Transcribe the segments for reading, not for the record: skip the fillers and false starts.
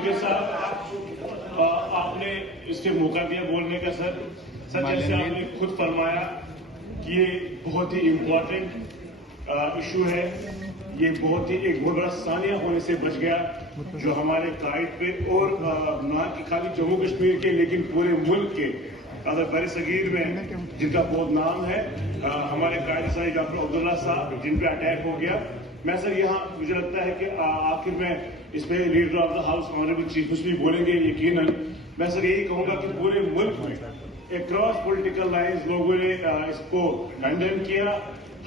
Speaker साहब, आपने इसके मौका दिया बोलने का सर। जैसे आपने खुद फरमाया कि ये बहुत ही इम्पोर्टेंट इशू है, ये बहुत बड़ा सानिया होने से बच गया जो हमारे कायद पे और ना कि खाली जम्मू कश्मीर के लेकिन पूरे मुल्क के बर सगीर में जिनका बहुत नाम है, हमारे कायद साहब डॉक्टर अब्दुल्ला साहब जिन पे अटैक हो गया। मैं सर यहाँ मुझे लगता है कि आखिर में इस पे leader of the house honourable chief कुछ भी बोलेंगे यकीनन। मैं सर यही कहूंगा कि पूरे मुल्क में अक्रॉस पॉलिटिकल लाइन्स लोगों ने इसको कंडेम किया।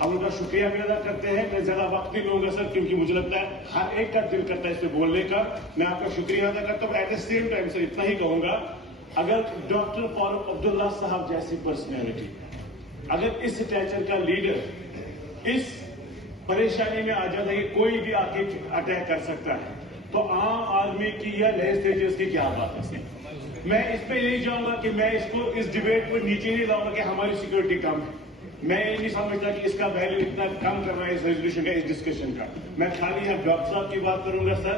हम उनका शुक्रिया भी अदा करते हैं। मैं ज्यादा वक्त नहीं लूंगा सर, क्योंकि मुझे लगता है हर एक का दिल करता है इस पे बोलने का। मैं आपका शुक्रिया अदा करता हूँ। At the same time sir इतना ही कहूंगा, अगर डॉक्टर फारूक अब्दुल्ला साहब जैसी पर्सनैलिटी अगर इस स्टैचर का लीडर इस परेशानी में आ जाता है कि कोई भी आके अटैक कर सकता है, तो आम आदमी की या लेजिस्लेचर्स की क्या बात है। मैं इस पे यही चाहूंगा कि मैं इसको इस डिबेट को नीचे नहीं लाऊंगा कि हमारी सिक्योरिटी कम है। मैं ये नहीं समझता कि इसका वैल्यू इतना कम करना है इस रेजोल्यूशन का, इस डिस्कशन का। मैं खाली यहाँ डॉक्टर साहब की बात करूंगा सर।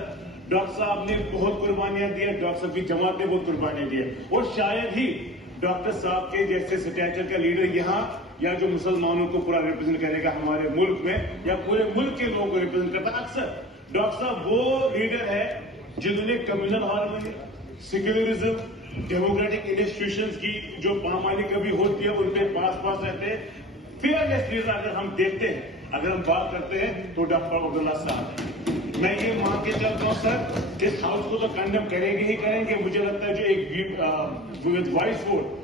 डॉक्टर साहब ने बहुत कुर्बानियां दी है, डॉक्टर साहब की जमात ने बहुत कुर्बानियां दी है, और शायद ही डॉक्टर साहब के जैसे स्टैचर का लीडर यहाँ या जो मुसलमानों को पूरा रिप्रेजेंट करेगा हमारे मुल्क में या पूरे मुल्क के लोगों को रिप्रेजेंट करता। अक्सर डॉक्टर साहब वो लीडर है जिन्होंने communal harmony, secularism, democratic institutions की जो पामानी कभी होती है उन पे पास रहते हैं। फेयरनेस लीडर अगर हम देखते हैं, अगर हम बात करते हैं तो डॉक्टर अब्दुल्ला साहब है। मैं ये मान के चलता हूँ सर, इस हाउस को तो कंडेम करेंगे ही करेंगे। मुझे लगता है जो एक विद वॉइस वोट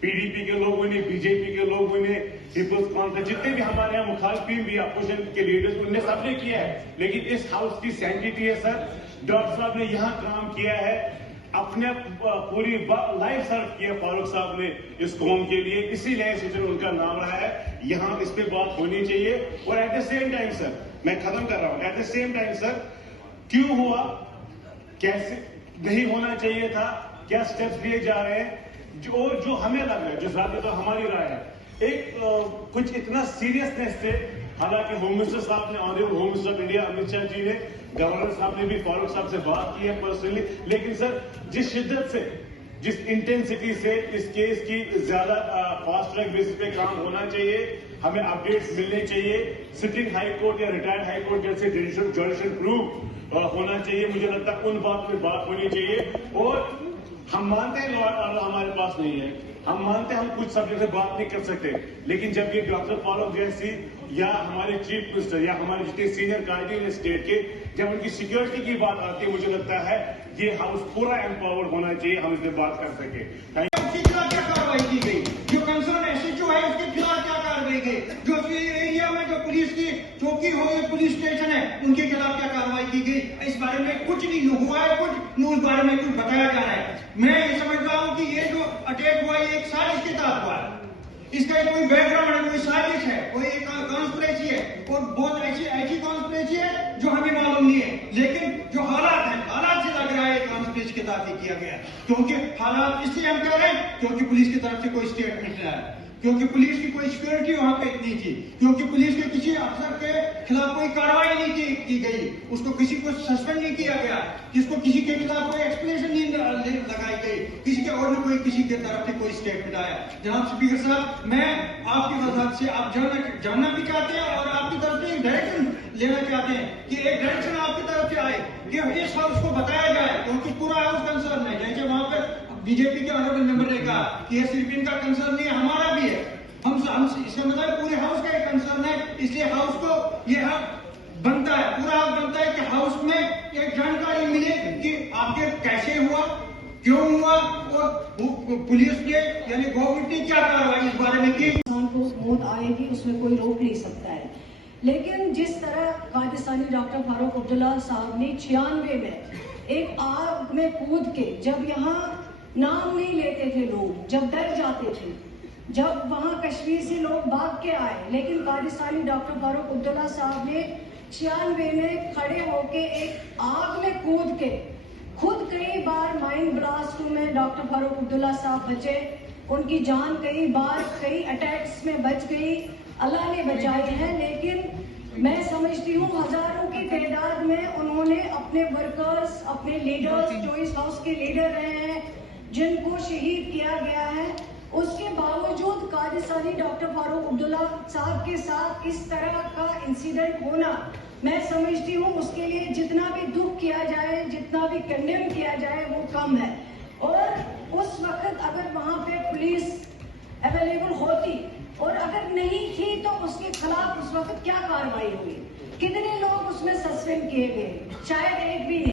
पीडीपी के लोगों ने, बीजेपी के लोगों ने, पीपल्स कॉन्फ्रेंस, जितने भी हमारे यहाँ मुखालफिन भी अपोजिशन के लीडर्स उनने सबने किया है। लेकिन इस हाउस की सैंक्टिटी है सर, डॉक्टर साहब ने यहाँ काम किया है, अपने पूरी लाइफ सर्व किया फारूक साहब ने इस कौम के लिए, इसीलिए इस उनका नाम रहा है। यहाँ इस पे बात होनी चाहिए। और at the same time sir, मैं खत्म कर रहा हूँ, at the same time sir, क्यों हुआ, कैसे नहीं होना चाहिए था, क्या स्टेप्स लिए जा रहे हैं, जो हमें लग रहा है, जो ज्यादा तो हमारी राय है, एक कुछ इतना सीरियसनेस से। हालांकि होम मिनिस्टर साहब ने, honourable home minister of India Amit Shah ji ने, गवर्नर साहब ने भी फारूक साहब से बात की है पर्सनली। लेकिन सर जिस शिद्दत से, जिस इंटेंसिटी से इस केस की ज्यादा फास्ट ट्रैक बेसिस पे काम होना चाहिए, हमें अपडेट्स मिलने चाहिए। सिटिंग हाई कोर्ट या रिटायर्ड हाई कोर्ट जैसे जुडिशियल प्रूफ होना चाहिए। मुझे लगता है उन बात पे बात होनी चाहिए। और हम मानते हैं लॉ एंड ऑर्डर हमारे पास नहीं है, हम मानते हैं हम कुछ सब्जेक्ट से बात नहीं कर सकते, लेकिन जब ये डॉक्टर फारूक जैसी या हमारे चीफ मिनिस्टर या हमारे जितने सीनियर कायदीन है स्टेट के, जब उनकी सिक्योरिटी की बात आती है, मुझे लगता है ये हाउस पूरा एम्पावर्ड होना चाहिए, हम इस पर बात कर सके। उसके खिलाफ क्या कार्रवाई की गई, जो कंसर्न एसएचओ है उसके खिलाफ क्या कार्रवाई की, जो एरिया में जो पुलिस की चौकी हो, पुलिस स्टेशन है, उनके खिलाफ क्या कार्रवाई की गई। इस बारे में कुछ नहीं हुआ है, कुछ न्यूज बारे में कुछ बताया जा रहा है। मैं ये समझ रहा हूँ कि ये जो अटैक हुआ है एक साजिश के तहत हुआ है, इसका कोई बैकग्राउंड है, कोई साजिश है, कोई एक कॉन्स्पिरेसी है, और बहुत ऐसी कॉन्स्पिरेसी है जो हमें मालूम नहीं है। लेकिन जो हालात है, हालात से लग रहा है कॉन्स्पिरेसी के तहत किया गया, क्योंकि हालात इसलिए हम कह रहे हैं क्योंकि पुलिस की तरफ से कोई स्टेटमेंट नहीं आया, क्योंकि पुलिस की कोई सिक्योरिटी वहां पे नहीं थी, क्योंकि पुलिस के किसी अफसर के खिलाफ कोई कार्रवाई नहीं की गई, उसको किसी को सस्पेंड नहीं किया गया, जिसको किसी के खिलाफ कोई एक्सप्लेनेशन नहीं लगाई गई, किसी के और कोई किसी के तरफ से कोई स्टेटमेंट आया। जनाब स्पीकर साहब, मैं आपकी वजाहत से आप जानना भी चाहते हैं और आपकी तरफ से एक डायरेक्शन लेना चाहते हैं कि एक डायरेक्शन आपकी तरफ से आए कि इस हाउस को बताया जाए, क्योंकि पूरा हाउस कंसर्न है। जैसे वहां पर बीजेपी के ऑनरेबल मेंबर ने कहा कि ये सिर्फ इनका कंसर्न नहीं है, हमारा भी है। हम इसका मतलब पूरे हाउस का एक कंसर्न है, इसलिए हाउस को ये हक बनता है, पूरा हक बनता है कि हाउस में एक जानकारी मिले कि आपके कैसे हुआ, क्यों हुआ, और पुलिस ने यानी गवर्नमेंट ने क्या कार्रवाई इस बारे में की। इंसान को मौत आएगी, उसमें कोई रोक नहीं सकता है। लेकिन जिस तरह पाकिस्तानी डॉक्टर फारूक अब्दुल्ला साहब ने 96 में एक आग में कूद के, जब यहाँ नाम नहीं लेते थे लोग, जब डर जाते थे, जब वहां कश्मीर से लोग भाग के आए, लेकिन पाकिस्तानी डॉक्टर फारूक अब्दुल्ला साहब ने 96 में खड़े होके एक आग में कूद के, खुद कई बार माइंड ब्लास्ट में डॉक्टर फारूक अब्दुल्ला साहब बचे, उनकी जान कई बार कई अटैक्स में बच गई, अल्लाह ने बचाई है। लेकिन میں سمجھتی ہوں ہزاروں کی تعداد میں انہوں نے اپنے ورکرز، اپنے لیڈرز جو اس ہاؤس کے لیڈر رہے ہیں، جن کو شہید کیا گیا ہے، اس کے باوجود قادسانی ڈاکٹر فاروق عبداللہ صاحب کے ساتھ اس طرح کا انسیڈنٹ ہونا، میں سمجھتی ہوں اس کے لیے جتنا بھی دکھ کیا جائے، جتنا بھی کنڈیم کیا جائے وہ کم ہے. اور اس وقت اگر وہاں پہ پولیس اویلیبل ہوتی اور اگر نہیں تھی تو اس کے خلاف اس وقت کیا کارروائی ہوئی، کتنے لوگ اس میں سسپینڈ کیے گئے، شاید ایک بھی نہیں.